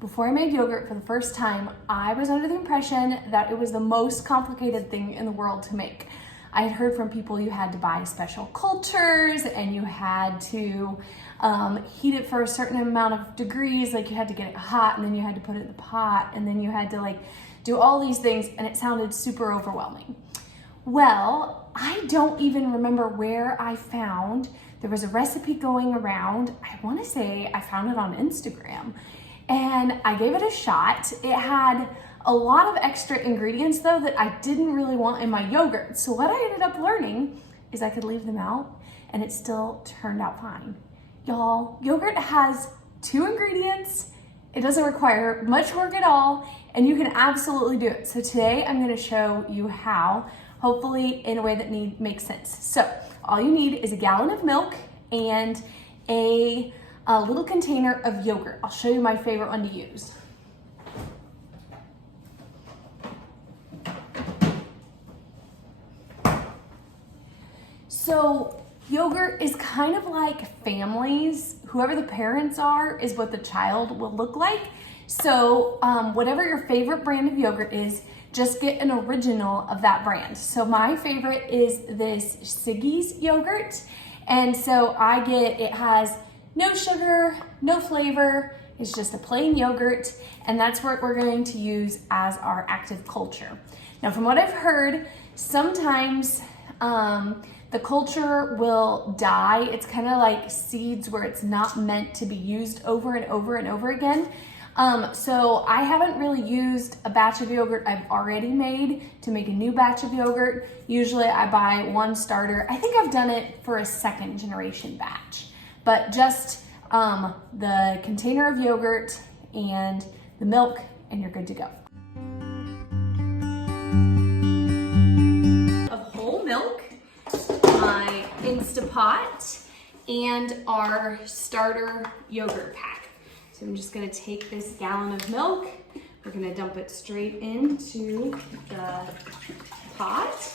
before I made yogurt for the first time, I was under the impression that it was the most complicated thing in the world to make. I had heard from people you had to buy special cultures and you had to heat it for a certain amount of degrees, like you had to get it hot and then you had to put it in the pot and then you had to like do all these things, and it sounded super overwhelming. Well, I don't even remember where I found, there was a recipe going around, I wanna say I found it on Instagram, and I gave it a shot. It had a lot of extra ingredients though that I didn't really want in my yogurt. So what I ended up learning is I could leave them out and it still turned out fine. Y'all, yogurt has 2 ingredients. It doesn't require much work at all and you can absolutely do it. So today I'm gonna show you how, hopefully in a way that makes sense. So all you need is a gallon of milk and a little container of yogurt. I'll show you my favorite one to use. So yogurt is kind of like families. Whoever the parents are is what the child will look like. So whatever your favorite brand of yogurt is, just get an original of that brand. So my favorite is this Siggi's yogurt. And so it has no sugar, no flavor, it's just a plain yogurt, and that's what we're going to use as our active culture. Now, from what I've heard, sometimes the culture will die. It's kind of like seeds where it's not meant to be used over and over and over again. So I haven't really used a batch of yogurt I've already made to make a new batch of yogurt. Usually I buy one starter. I think I've done it for a 2nd generation batch, but just the container of yogurt and the milk and you're good to go. Of whole milk, my Instapot, and our starter yogurt pack. So I'm just gonna take this gallon of milk, we're gonna dump it straight into the pot.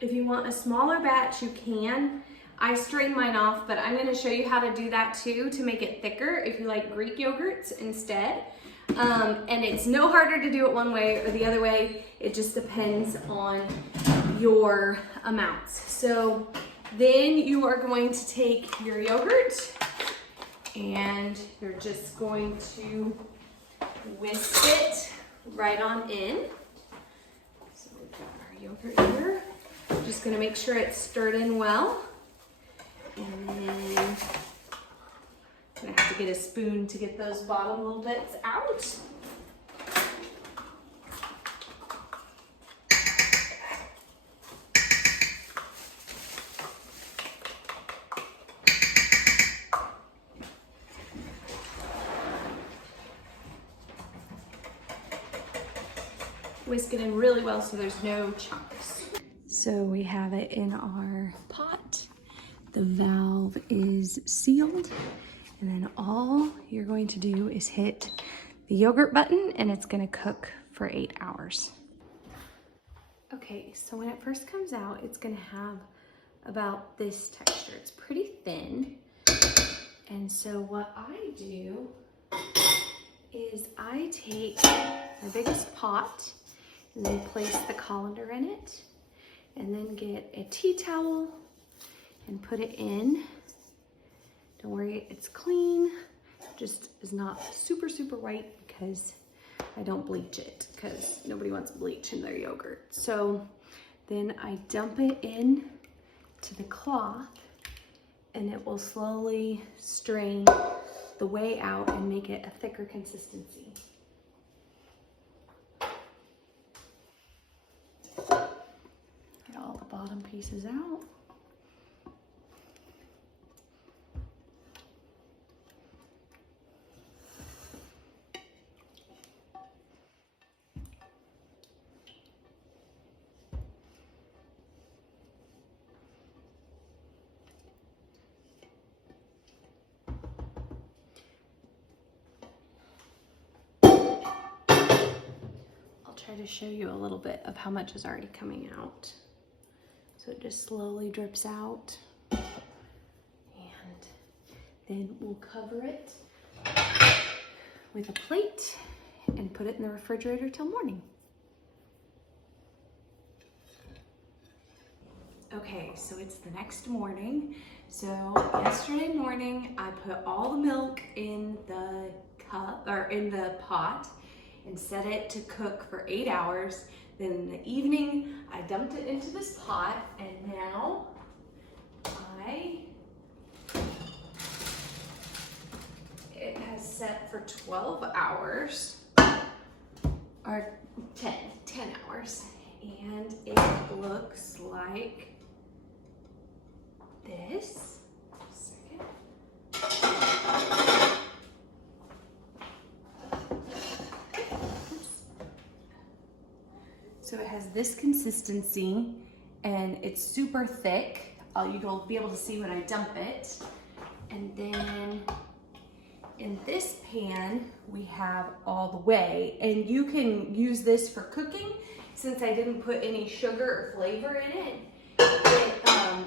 If you want a smaller batch, you can. I strain mine off, but I'm gonna show you how to do that too to make it thicker if you like Greek yogurts instead. And it's no harder to do it one way or the other way. It just depends on your amounts. So then you are going to take your yogurt and you're just going to whisk it right on in. So we've got our yogurt here. Just gonna make sure it's stirred in well. And then I'm gonna have to get a spoon to get those bottom little bits out. Whisk it in really well so there's no chunks. So we have it in our pot. The valve is sealed. And then all you're going to do is hit the yogurt button and it's gonna cook for 8 hours. Okay, so when it first comes out, it's gonna have about this texture. It's pretty thin. And so what I do is I take my biggest pot and then place the colander in it and then get a tea towel and put it in. Don't worry, it's clean. Just is not super, super white because I don't bleach it because nobody wants bleach in their yogurt. So then I dump it in to the cloth and it will slowly strain the whey out and make it a thicker consistency. Get all the bottom pieces out. I'll try to show you a little bit of how much is already coming out. So it just slowly drips out. And then we'll cover it with a plate and put it in the refrigerator till morning. Okay, so it's the next morning. So yesterday morning, I put all the milk in the cup or in the pot and set it to cook for 8 hours. Then in the evening, I dumped it into this pot, and now it has set for 12 hours, or 10 hours. And it looks like this. So it has this consistency and it's super thick. You'll be able to see when I dump it. And then in this pan, we have all the whey, and you can use this for cooking. Since I didn't put any sugar or flavor in it,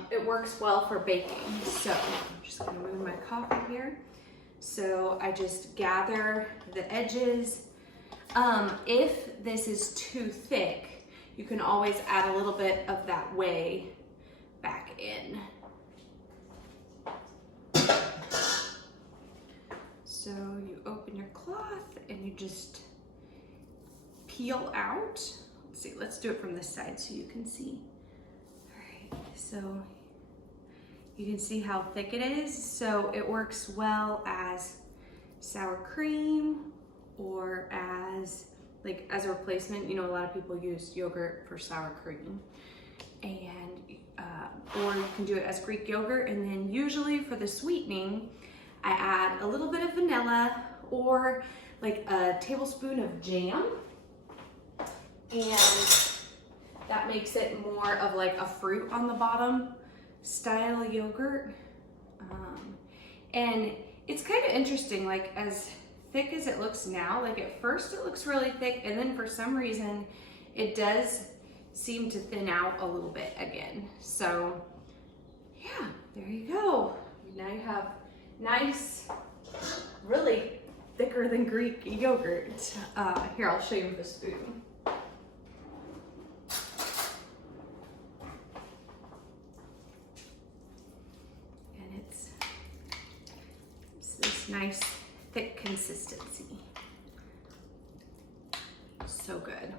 it works well for baking. So I'm just gonna move my coffee here. So I just gather the edges. If this is too thick, you can always add a little bit of that whey back in. So you open your cloth and you just peel out. Let's see, let's do it from this side so you can see. All right, so you can see how thick it is. So it works well as sour cream or as a replacement. You know, a lot of people use yogurt for sour cream, and or you can do it as Greek yogurt. And then usually for the sweetening, I add a little bit of vanilla or like a tablespoon of jam, and that makes it more of like a fruit on the bottom style yogurt. And it's kind of interesting, like as thick as it looks now, like at first it looks really thick, and then for some reason it does seem to thin out a little bit again. So yeah, there you go. Now you have nice, really thicker than Greek yogurt. Here, I'll show you with a spoon. And it's this nice thick consistency. So good.